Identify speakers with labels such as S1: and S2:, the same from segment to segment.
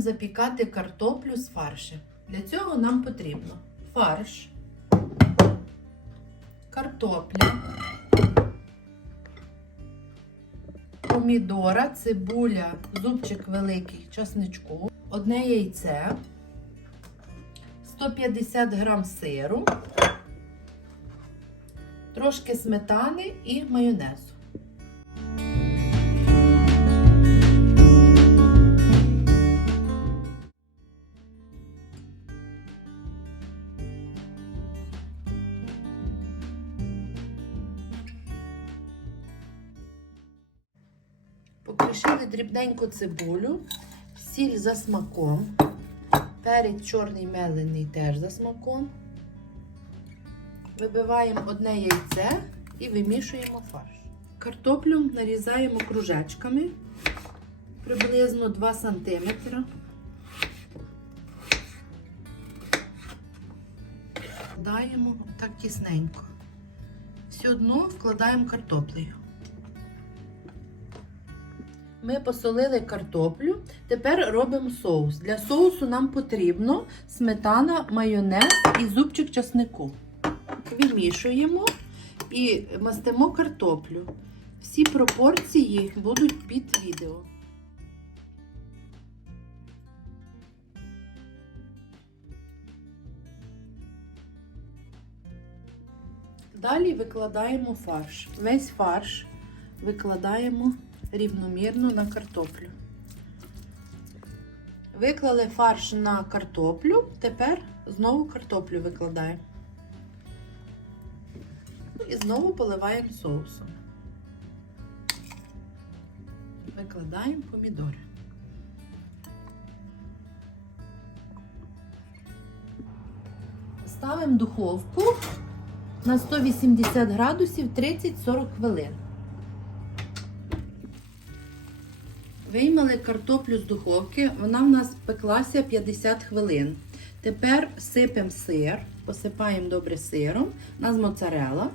S1: запікати картоплю з фаршем. Для цього нам потрібно фарш, картопля, помідора, цибуля, зубчик великий часничку, одне яйце, 150 грам сиру, трошки сметани і майонезу. Покришили дрібненько цибулю, сіль за смаком, перець чорний мелений теж за смаком. Вибиваємо одне яйце і вимішуємо фарш. Картоплю нарізаємо кружечками приблизно 2 см. Вкладаємо так тісненько. Все одно вкладаємо картоплею. Ми посолили картоплю. Тепер робимо соус. Для соусу нам потрібно сметана, майонез і зубчик часнику. Вимішуємо і мастимо картоплю. Всі пропорції будуть під відео. Далі викладаємо фарш. Весь фарш викладаємо рівномірно на картоплю. Виклали фарш на картоплю, тепер знову картоплю викладаємо. І знову поливаємо соусом. Викладаємо помідори. Ставимо духовку на 180 градусів 30-40 хвилин. Виймали картоплю з духовки, вона в нас пеклася 50 хвилин. Тепер сипемо сир, посипаємо добре сиром, у нас моцарела.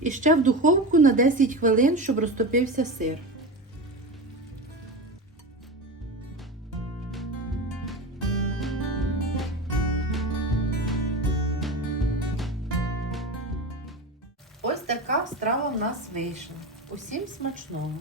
S1: І ще в духовку на 10 хвилин, щоб розтопився сир. Ось така страва в нас вийшла. Усім смачного!